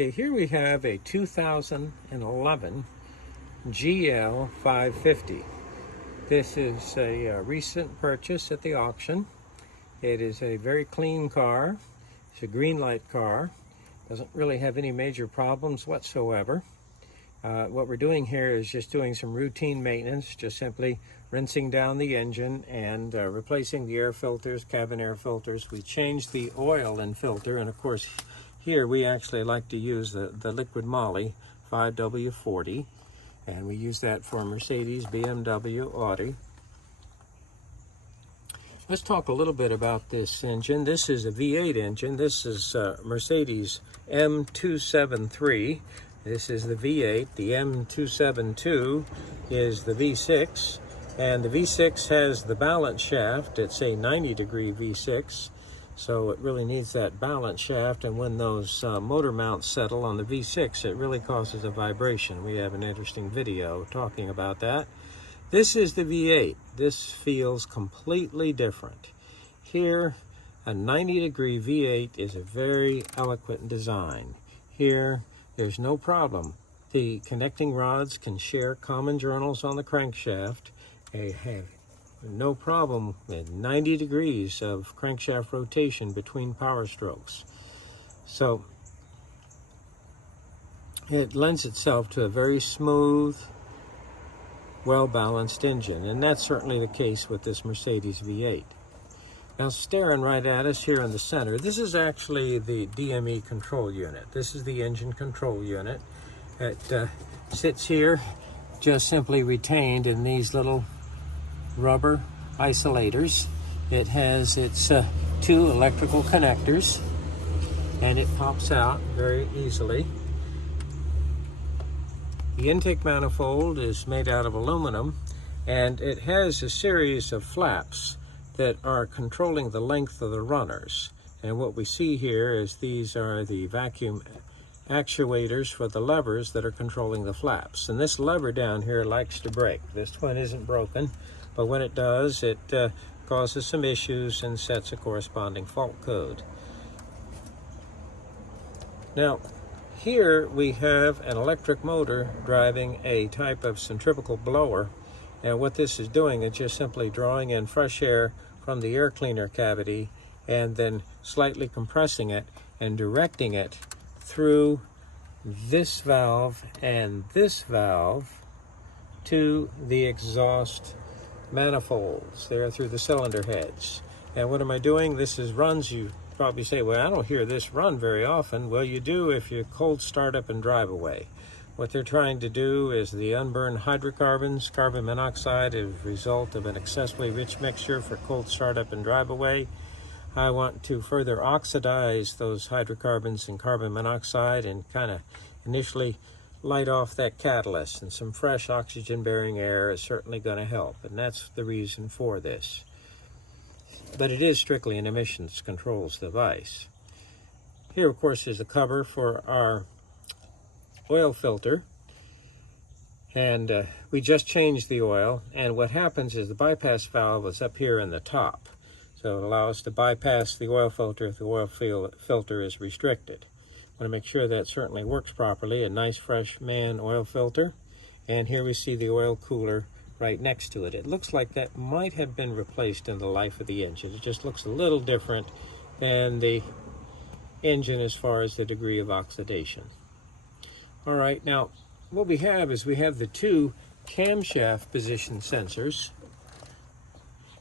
Okay, here we have a 2011 GL 550. This is a recent purchase at the auction. It is a very clean car. It's a green light car. Doesn't really have any major problems whatsoever. What we're doing here is just doing some routine maintenance, just simply rinsing down the engine and replacing the air filters, cabin air filters. We changed the oil and filter, and of course here we actually like to use the liquid moly 5W40, and we use that for Mercedes, BMW, Audi. Let's talk a little bit about this engine. This is a V8 engine. This is Mercedes M273. This is the V8. The M272 is the V6, and the V6 has the balance shaft. It's a 90-degree V6, so it really needs that balance shaft, and when those motor mounts settle on the V6, it really causes a vibration. We have an interesting video talking about that. This is the V8. This feels completely different. Here, a 90-degree V8 is a very eloquent design. Here, there's no problem. The connecting rods can share common journals on the crankshaft. They have no problem with 90 degrees of crankshaft rotation between power strokes. So it lends itself to a very smooth, well-balanced engine, and that's certainly the case with this Mercedes V8. Now, staring right at us here in the center, this is actually the DME control unit. This is the engine control unit. It sits here just simply retained in these little rubber isolators. It has its two electrical connectors, and it pops out very easily. The intake manifold is made out of aluminum, and it has a series of flaps that are controlling the length of the runners. And what we see here is these are the vacuum actuators for the levers that are controlling the flaps. And this lever down here likes to break. This one isn't broken, but when it does, it causes some issues and sets a corresponding fault code. Now, here we have an electric motor driving a type of centrifugal blower, and what this is doing is just simply drawing in fresh air from the air cleaner cavity and then slightly compressing it and directing it through this valve and this valve to the exhaust manifolds there through the cylinder heads. And what am I doing? This is runs. You probably say, well, I don't hear this run very often. Well, you do if you cold start up and drive away. What they're trying to do is the unburned hydrocarbons, carbon monoxide, is a result of an excessively rich mixture for cold startup and drive away. I want to further oxidize those hydrocarbons and carbon monoxide and kind of initially light off that catalyst, and some fresh oxygen-bearing air is certainly going to help, and that's the reason for this. But it is strictly an emissions controls device. Here, of course, is the cover for our oil filter, and we just changed the oil, and what happens is the bypass valve is up here in the top, so it allows us to bypass the oil filter if the oil filter is restricted. I want to make sure that certainly works properly. A nice fresh man oil filter, and here we see the oil cooler right next to it. It looks like that might have been replaced in the life of the engine. It just looks a little different than the engine as far as the degree of oxidation. All right, now what we have is we have the two camshaft position sensors,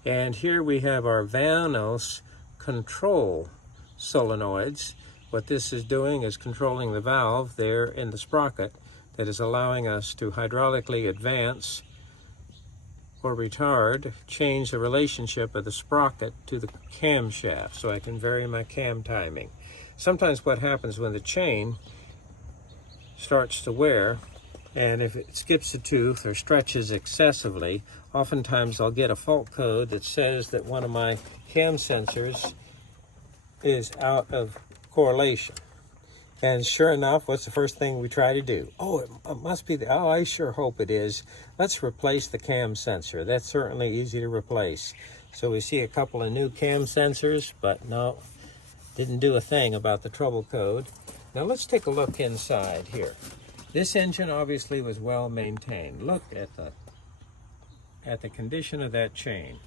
and here we have our Vanos control solenoids. What this is doing is controlling the valve there in the sprocket that is allowing us to hydraulically advance or retard, change the relationship of the sprocket to the camshaft, so I can vary my cam timing. Sometimes what happens when the chain starts to wear, and if it skips a tooth or stretches excessively, oftentimes I'll get a fault code that says that one of my cam sensors is out of correlation. And sure enough, what's the first thing we try to do? Oh, it must be oh, I sure hope it is. Let's replace the cam sensor. That's certainly easy to replace. So we see a couple of new cam sensors, but no, didn't do a thing about the trouble code. Now let's take a look inside here. This engine obviously was well maintained. Look at the condition of that chain.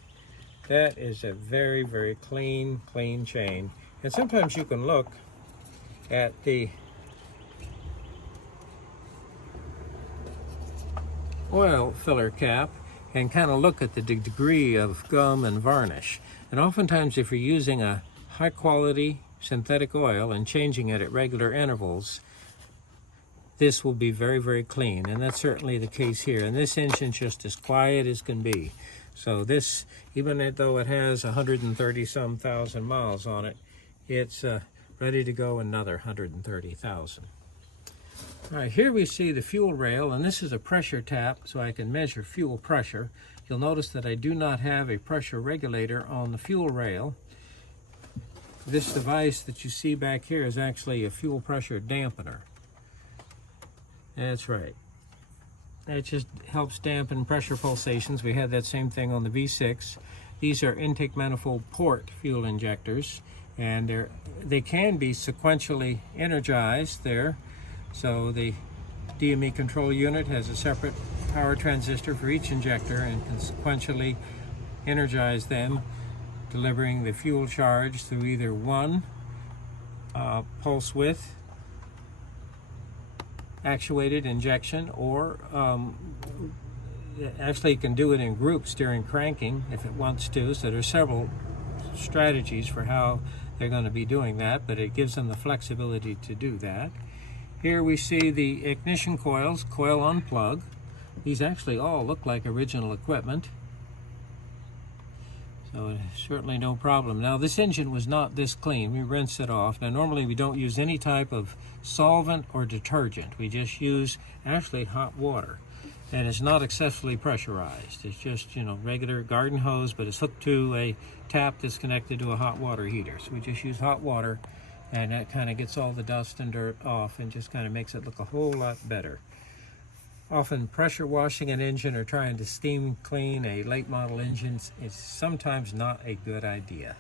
That is a very, very clean chain. And sometimes you can look at the oil filler cap and kind of look at the degree of gum and varnish. And oftentimes if you're using a high quality synthetic oil and changing it at regular intervals, this will be very, very clean. And that's certainly the case here. And this engine's just as quiet as can be. So this, even though it has 130-some thousand miles on it, it's ready to go another 130,000. All right, here we see the fuel rail, and this is a pressure tap, so I can measure fuel pressure. You'll notice that I do not have a pressure regulator on the fuel rail. This device that you see back here is actually a fuel pressure dampener. That's right. It just helps dampen pressure pulsations. We had that same thing on the V6. These are intake manifold port fuel injectors, and they can be sequentially energized there. So the DME control unit has a separate power transistor for each injector and can sequentially energize them, delivering the fuel charge through either one pulse width actuated injection, or actually you can do it in groups during cranking if it wants to. So there's several strategies for how they're going to be doing that, but it gives them the flexibility to do that. Here we see the ignition coils, coil unplug. These actually all look like original equipment, so certainly no problem. Now this engine was not this clean. We rinsed it off. Now normally we don't use any type of solvent or detergent. We just use actually hot water, and it's not excessively pressurized. It's just, you know, regular garden hose, but it's hooked to a tap that's connected to a hot water heater. So we just use hot water, and that kind of gets all the dust and dirt off and just kind of makes it look a whole lot better. Often pressure washing an engine or trying to steam clean a late model engine is sometimes not a good idea.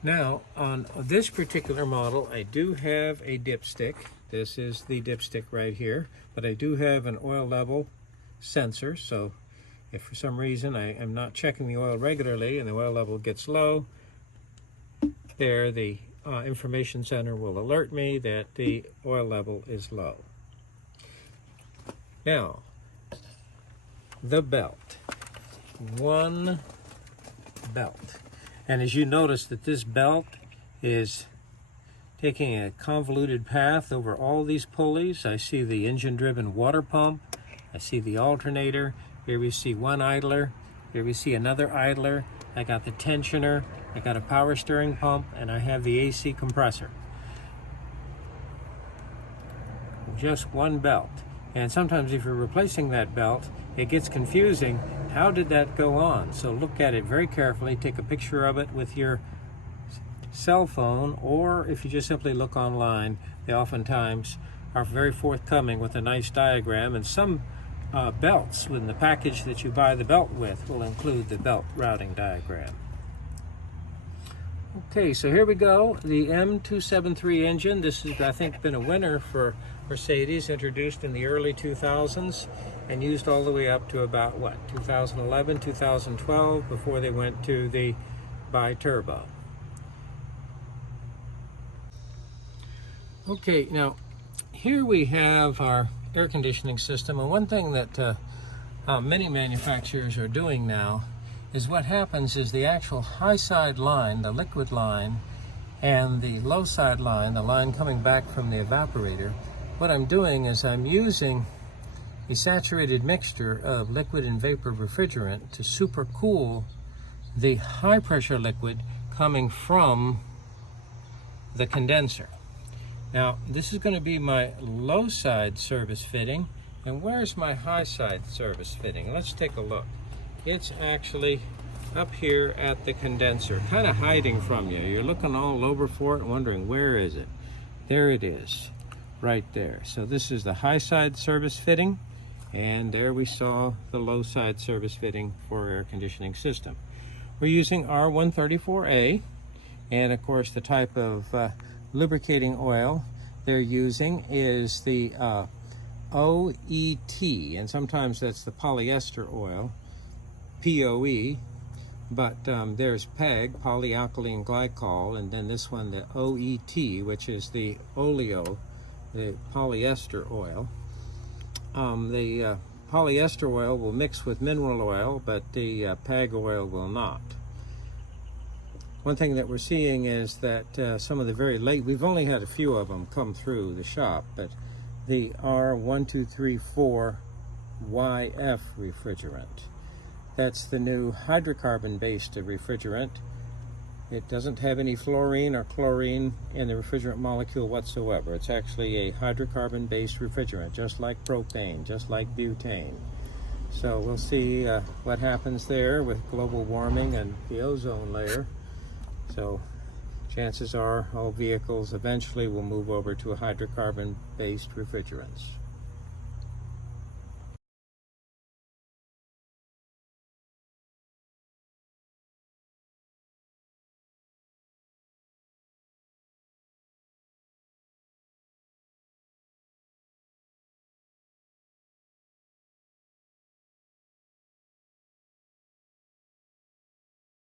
Now on this particular model, I do have a dipstick. This is the dipstick right here, but I do have an oil level sensor. So if for some reason I am not checking the oil regularly and the oil level gets low, there the information center will alert me that the oil level is low. Now, the belt. One belt. And as you notice that this belt is taking a convoluted path over all these pulleys. I see the engine-driven water pump. I see the alternator. Here we see one idler. Here we see another idler. I got the tensioner. I got a power steering pump, and I have the AC compressor. Just one belt. And sometimes if you're replacing that belt, it gets confusing. How did that go on? So look at it very carefully. Take a picture of it with your cell phone, or if you just simply look online, they oftentimes are very forthcoming with a nice diagram. And some belts, in the package that you buy the belt with, will include the belt routing diagram. Okay, so here we go. The M273 engine. This has, I think, been a winner for Mercedes, introduced in the early 2000s and used all the way up to about, what, 2011, 2012, before they went to the bi-turbo. Okay, now, here we have our air conditioning system, and one thing that many manufacturers are doing now is what happens is the actual high side line, the liquid line, and the low side line, the line coming back from the evaporator, what I'm doing is I'm using a saturated mixture of liquid and vapor refrigerant to supercool the high pressure liquid coming from the condenser. Now, this is going to be my low side service fitting, and where's my high side service fitting? Let's take a look. It's actually up here at the condenser, kind of hiding from you. You're looking all over for it and wondering, where is it? There it is, right there. So this is the high side service fitting, and there we saw the low side service fitting for our air conditioning system. We're using R134A, And of course, the type of lubricating oil they're using is the OET, and sometimes that's the polyester oil, POE, but there's PEG, polyalkylene glycol, and then this one, the OET, which is the oleo, the polyester oil. The polyester oil will mix with mineral oil, but the PEG oil will not. One thing that we're seeing is that some of the very late, we've only had a few of them come through the shop, but the R1234YF refrigerant. That's the new hydrocarbon-based refrigerant. It doesn't have any fluorine or chlorine in the refrigerant molecule whatsoever. It's actually a hydrocarbon-based refrigerant, just like propane, just like butane. So we'll see what happens there with global warming and the ozone layer. So chances are all vehicles eventually will move over to hydrocarbon-based refrigerants.